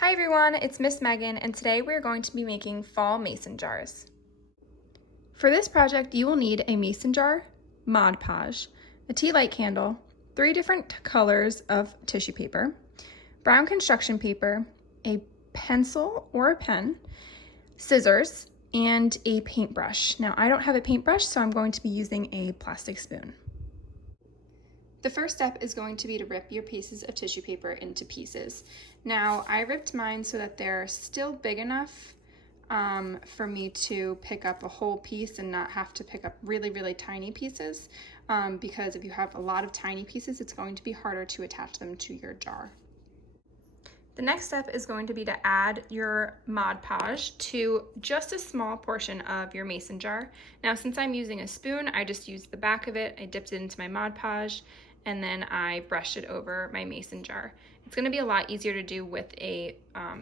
Hi everyone, it's Miss Megan, and today we're going to be making fall mason jars. For this project, you will need a mason jar, Mod Podge, a tea light candle, 3 different colors of tissue paper, brown construction paper, a pencil or a pen, scissors, and a paintbrush. Now, I don't have a paintbrush, so I'm going to be using a plastic spoon. The first step is going to be to rip your pieces of tissue paper into pieces. Now, I ripped mine so that they're still big enough for me to pick up a whole piece and not have to pick up really, really tiny pieces, because if you have a lot of tiny pieces, it's going to be harder to attach them to your jar. The next step is going to be to add your Mod Podge to just a small portion of your mason jar. Now, since I'm using a spoon, I just used the back of it, I dipped it into my Mod Podge, and then I brushed it over my mason jar. It's going to be a lot easier to do with a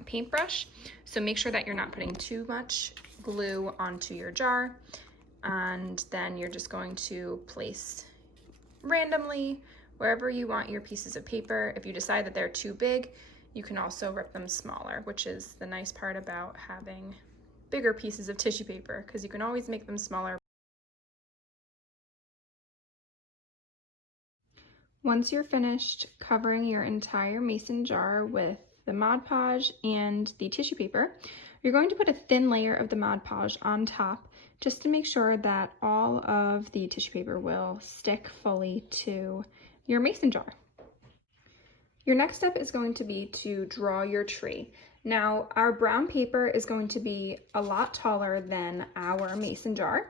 paintbrush, so make sure that you're not putting too much glue onto your jar, and then you're just going to place randomly wherever you want your pieces of paper. If you decide that they're too big, you can also rip them smaller, which is the nice part about having bigger pieces of tissue paper, because you can always make them smaller. Once you're finished covering your entire mason jar with the Mod Podge and the tissue paper, you're going to put a thin layer of the Mod Podge on top just to make sure that all of the tissue paper will stick fully to your mason jar. Your next step is going to be to draw your tree. Now, our brown paper is going to be a lot taller than our mason jar.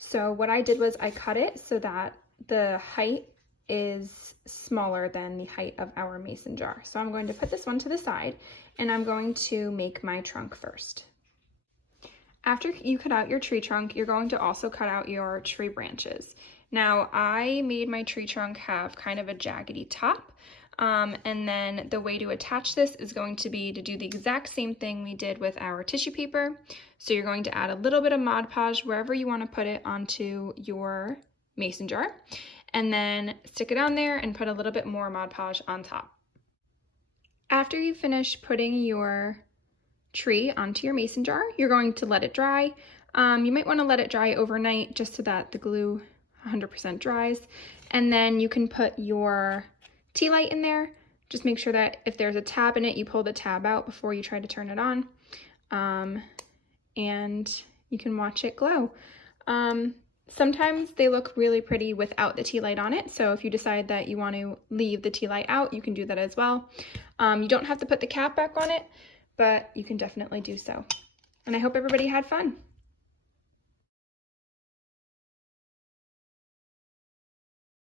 So what I did was I cut it so that the height is smaller than the height of our mason jar. So I'm going to put this one to the side, and I'm going to make my trunk first. After you cut out your tree trunk, you're going to also cut out your tree branches. Now, I made my tree trunk have kind of a jaggedy top, and then the way to attach this is going to be to do the exact same thing we did with our tissue paper. So you're going to add a little bit of Mod Podge wherever you want to put it onto your mason jar, and then stick it on there and put a little bit more Mod Podge on top. After you finish putting your tree onto your mason jar, you're going to let it dry. You might want to let it dry overnight just so that the glue 100% dries, and then you can put your tea light in there. Just make sure that if there's a tab in it, you pull the tab out before you try to turn it on, and you can watch it glow. Sometimes they look really pretty without the tea light on it, so if you decide that you want to leave the tea light out, you can do that as well. You don't have to put the cap back on it, but you can definitely do so. And I hope everybody had fun.